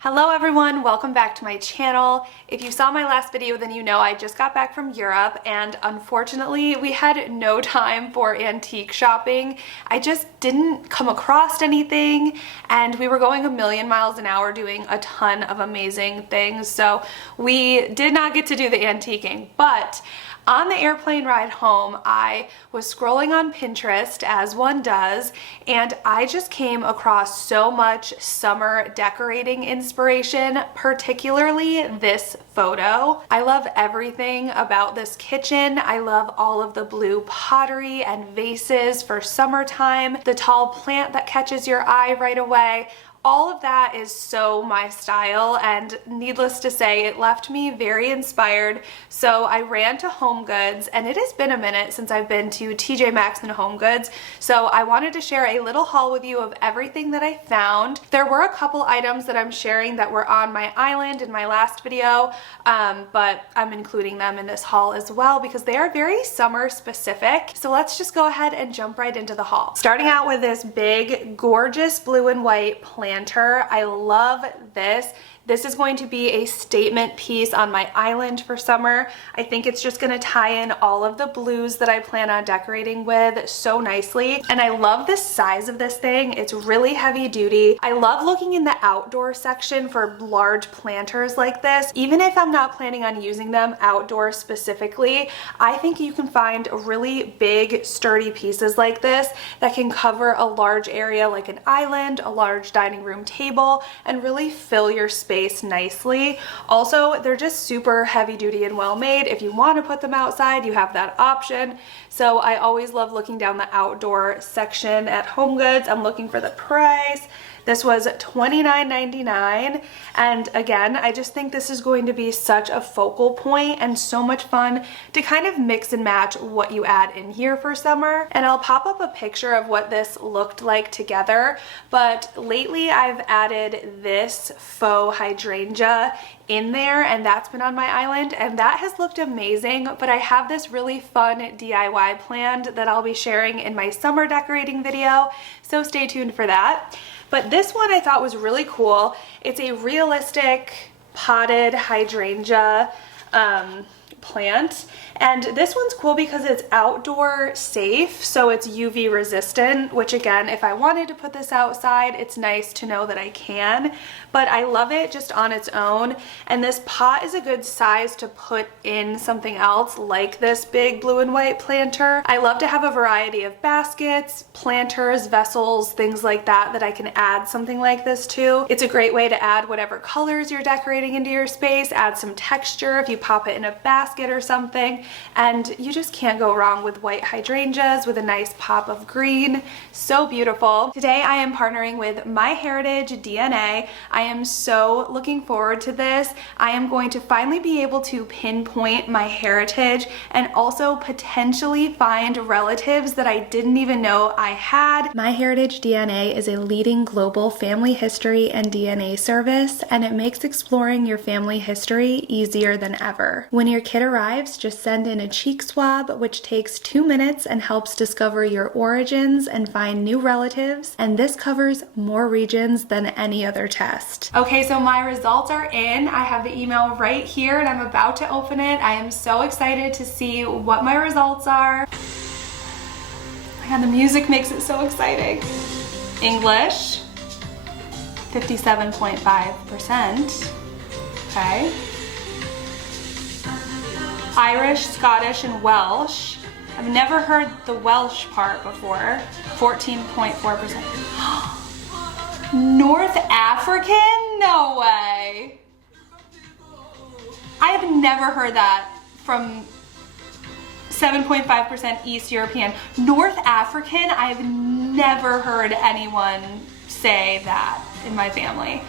Hello everyone, welcome back to my channel. If you saw my last video, then you know I just got back from Europe and unfortunately we had no time for antique shopping. I just didn't come across anything and we were going a million miles an hour doing a ton of amazing things, so we did not get to do the antiquing. But on the airplane ride home, I was scrolling on Pinterest, as one does, and I just came across so much summer decorating inspiration, particularly this photo. I love everything about this kitchen. I love all of the blue pottery and vases for summertime, the tall plant that catches your eye right away. All of that is so my style, and needless to say, it left me very inspired. So I ran to HOMEGOODS, and it has been a minute since I've been to TJ Maxx and HOMEGOODS, so I wanted to share a little haul with you of everything that I found. There were a couple items that I'm sharing that were on my island in my last video, but I'm including them in this haul as well because they are very summer specific. So let's just go ahead and jump right into the haul. Starting out with this big, gorgeous blue and white plant. I love this. This is going to be a statement piece on my island for summer. I think it's just gonna tie in all of the blues that I plan on decorating with so nicely. And I love the size of this thing. It's really heavy duty. I love looking in the outdoor section for large planters like this. Even if I'm not planning on using them outdoor specifically, I think you can find really big, sturdy pieces like this that can cover a large area like an island, a large dining room table, and really fill your space nicely. Also, they're just super heavy duty and well made. If you want to put them outside, you have that option. So I always love looking down the outdoor section at HOMEGOODS. I'm looking for the price. This was $29.99, and again, I just think this is going to be such a focal point and so much fun to kind of mix and match what you add in here for summer. And I'll pop up a picture of what this looked like together, but lately I've added this faux hydrangea in there, and that's been on my island, and that has looked amazing. But I have this really fun DIY planned that I'll be sharing in my summer decorating video, so stay tuned for that. But this one I thought was really cool. It's a realistic potted hydrangea plant, and this one's cool because it's outdoor safe, so it's UV resistant, which again, if I wanted to put this outside, it's nice to know that I can. But I love it just on its own, and this pot is a good size to put in something else like this big blue and white planter. I love to have a variety of baskets, planters, vessels, things like that that I can add something like this to. It's a great way to add whatever colors you're decorating into your space, add some texture if you pop it in a basket or something, and you just can't go wrong with white hydrangeas with a nice pop of green. So beautiful. Today I am partnering with MyHeritage DNA. I am so looking forward to this. I am going to finally be able to pinpoint my heritage and also potentially find relatives that I didn't even know I had. MyHeritage DNA is a leading global family history and DNA service, and it makes exploring your family history easier than ever. When your kid arrives, just send in a cheek swab, which takes 2 minutes and helps discover your origins and find new relatives, and this covers more regions than any other test. Okay, so my results are in. I have the email right here and I'm about to open it. I am so excited to see what my results are. And the music makes it so exciting. English, 57.5%. Okay. Irish, Scottish, and Welsh. I've never heard the Welsh part before. 14.4%. North African? No way. I have never heard that from 7.5% East European. North African? I have never heard anyone say that in my family.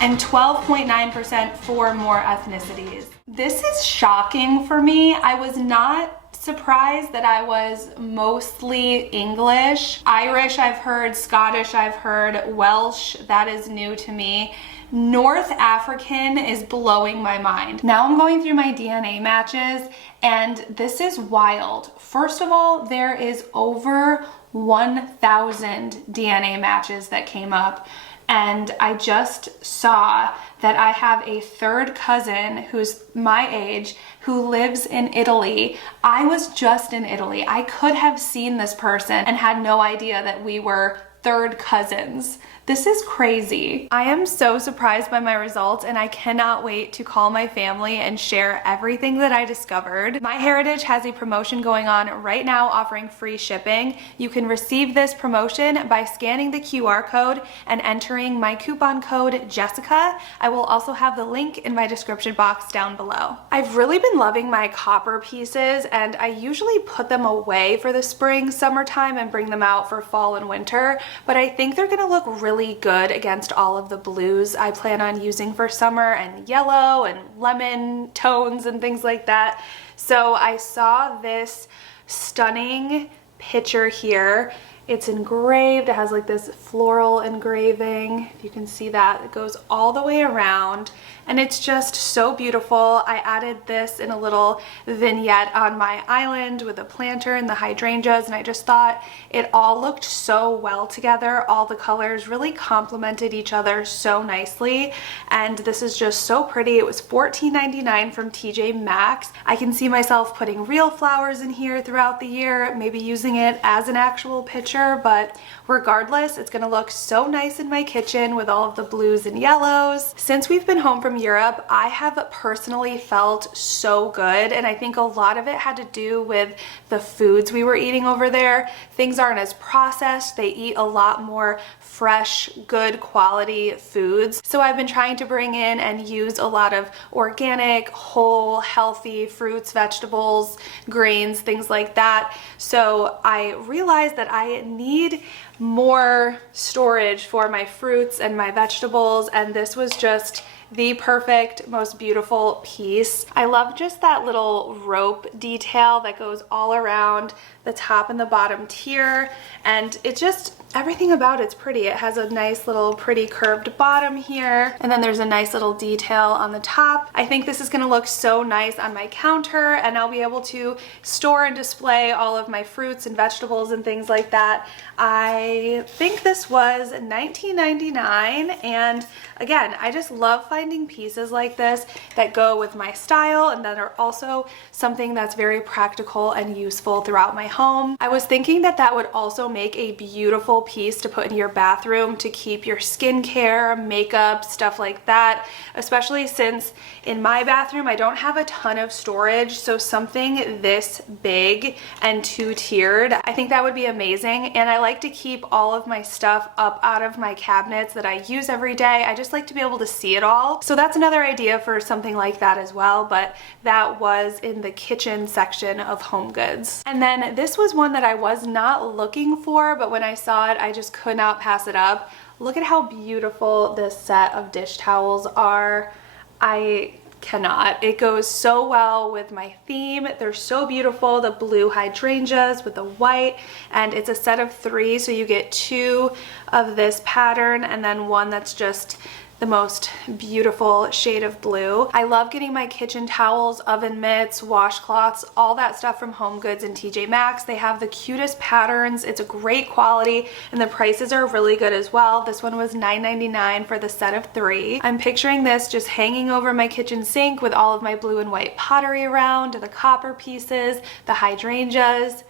And 12.9% for more ethnicities. This is shocking for me. I was not surprised that I was mostly English. Irish I've heard, Scottish I've heard, Welsh, that is new to me. North African is blowing my mind. Now I'm going through my DNA matches and this is wild. First of all, there is over 1,000 DNA matches that came up. and I just saw that I have a third cousin who's my age who lives in Italy. I was just in Italy. I could have seen this person and had no idea that we were third cousins. This is crazy. I am so surprised by my results, and I cannot wait to call my family and share everything that I discovered. MyHeritage has a promotion going on right now offering free shipping. You can receive this promotion by scanning the QR code and entering my coupon code Jessica. I will also have the link in my description box down below. I've really been loving my copper pieces, and I usually put them away for the spring, summertime, and bring them out for fall and winter, but I think they're gonna look really good against all of the blues I plan on using for summer, and yellow and lemon tones and things like that. So I saw this stunning picture here. It's engraved. It has like this floral engraving. If you can see that, it goes all the way around, and it's just so beautiful. I added this in a little vignette on my island with a planter and the hydrangeas, and I just thought it all looked so well together. All the colors really complemented each other so nicely, and this is just so pretty. It was $14.99 from TJ Maxx. I can see myself putting real flowers in here throughout the year, maybe using it as an actual picture, but regardless, it's gonna look so nice in my kitchen with all of the blues and yellows. Since we've been home from Europe, I have personally felt so good, and I think a lot of it had to do with the foods we were eating over there. Things aren't as processed. They eat a lot more fresh, good quality foods. So I've been trying to bring in and use a lot of organic, whole, healthy fruits, vegetables, grains, things like that. So I realized that I need more storage for my fruits and my vegetables, and this was just the perfect, most beautiful piece. I love just that little rope detail that goes all around the top and the bottom tier, and it just, everything about it's pretty. It has a nice little pretty curved bottom here, and then there's a nice little detail on the top. I think this is gonna look so nice on my counter, and I'll be able to store and display all of my fruits and vegetables and things like that. I think this was $19.99, and again, I just love finding pieces like this that go with my style and that are also something that's very practical and useful throughout my home. I was thinking that that would also make a beautiful piece to put in your bathroom to keep your skincare, makeup, stuff like that, especially since in my bathroom I don't have a ton of storage, so something this big and two-tiered, I think that would be amazing. And I like to keep all of my stuff up out of my cabinets that I use every day. I just like to be able to see it all. So that's another idea for something like that as well, but that was in the kitchen section of HOMEGOODS. And then this was one that I was not looking for, but when I saw it, I just could not pass it up. Look at how beautiful this set of dish towels are. I cannot. It goes so well with my theme. They're so beautiful. The blue hydrangeas with the white, and it's a set of 3, so you get 2 of this pattern and then one that's just the most beautiful shade of blue. I love getting my kitchen towels, oven mitts, washcloths, all that stuff from HOMEGOODS and TJ Maxx. They have the cutest patterns. It's a great quality, and the prices are really good as well. This one was $9.99 for the set of 3. I'm picturing this just hanging over my kitchen sink with all of my blue and white pottery around, the copper pieces, the hydrangeas.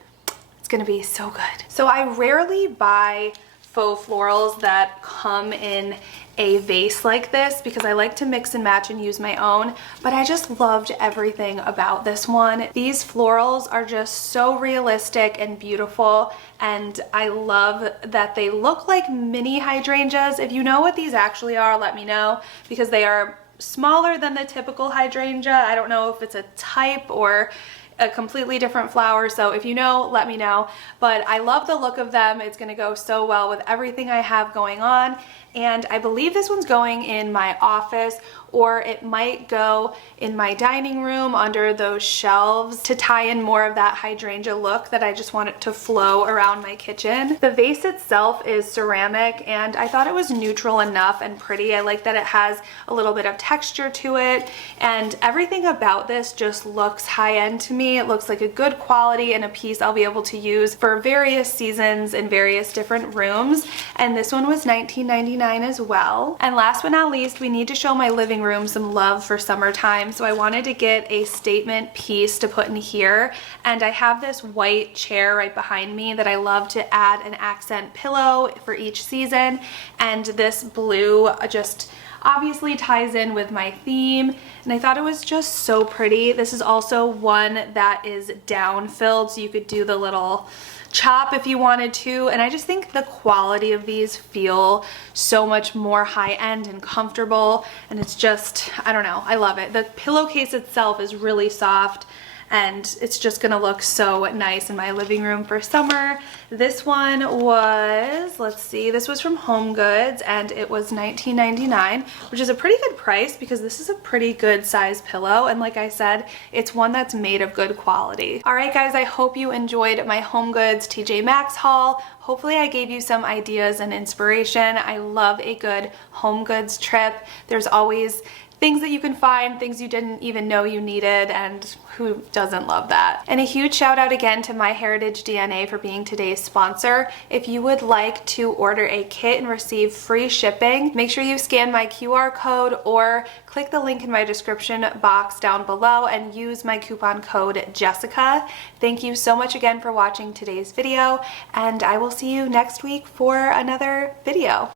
It's gonna be so good. So I rarely buy faux florals that come in a vase like this because I like to mix and match and use my own, but I just loved everything about this one. These florals are just so realistic and beautiful, and I love that they look like mini hydrangeas. If you know what these actually are, let me know, because they are smaller than the typical hydrangea. I don't know if it's a type or a completely different flower, so if you know, let me know. But I love the look of them. It's gonna go so well with everything I have going on, and I believe this one's going in my office, or it might go in my dining room under those shelves to tie in more of that hydrangea look that I just want it to flow around my kitchen. The vase itself is ceramic, and I thought it was neutral enough and pretty. I like that it has a little bit of texture to it, and everything about this just looks high-end to me. me. It looks like a good quality and a piece I'll be able to use for various seasons in various different rooms. And this one was $19.99 as well. And last but not least, we need to show my living room some love for summertime. So I wanted to get a statement piece to put in here. And I have this white chair right behind me that I love to add an accent pillow for each season. And this blue just obviously ties in with my theme, and I thought it was just so pretty. This is also one that is down filled, so you could do the little chop if you wanted to, and I just think the quality of these feel so much more high-end and comfortable, and it's just, I don't know, I love it. The pillowcase itself is really soft, and it's just gonna look so nice in my living room for summer. This one was, let's see, this was from HOMEGOODS, and it was $19.99, which is a pretty good price because this is a pretty good size pillow, and like I said, it's one that's made of good quality. All right guys, I hope you enjoyed my HOMEGOODS TJ Maxx haul. Hopefully I gave you some ideas and inspiration. I love a good HOMEGOODS trip. There's always things that you can find, things you didn't even know you needed, and who doesn't love that? And a huge shout out again to MyHeritage DNA for being today's sponsor. If you would like to order a kit and receive free shipping, make sure you scan my QR code or click the link in my description box down below and use my coupon code Jessica. Thank you so much again for watching today's video, and I will see you next week for another video.